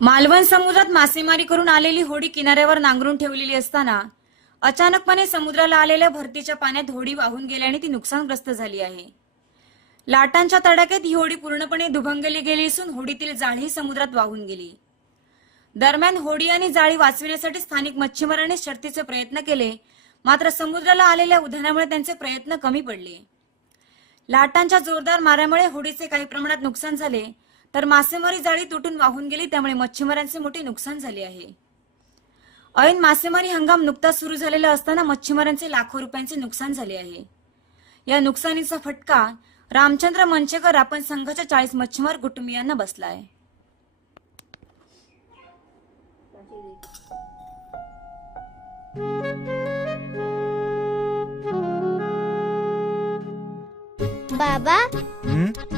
मालवण समुद्रात मासेमारी करून आलेली होडी किनाऱ्यावर नांगरून ठेवलेली असताना अचानकपणे समुद्राला आलेल्या भरतीच्या पाण्यात होडी वाहून गेल्याने ती नुकसानग्रस्त झाली आहे. लाटांच्या तडाक्यात ही होडी पूर्णपणे दुभंगली गेली असून होडीतील जाळी समुद्रात वाहून गेली. दरम्यान होडी आणि जाळी वाचविण्यासाठी स्थानिक मच्छीमारांनी शर्तीचे प्रयत्न केले मात्र समुद्राला आलेल्या उधाणामुळे त्यांचे प्रयत्न कमी पडले. लाटांच्या जोरदार माऱ्यामुळे होडीचे काही प्रमाणात नुकसान झाले तर मासेमारी जाळी तुटून वाहून गेली त्यामुळे मच्छीमारांचे मोठे नुकसान झाले आहे. ऐन मासेमारी हंगाम नुकताच सुरू झालेला असताना मच्छीमारांचे लाखो रुपयांचे नुकसान झाले आहे. या नुकसानीचा फटका रामचंद्र मंचेकर आपण संघाच्या चाळीस मच्छीमार कुटुंबियांना बसला आहे बाबा हं?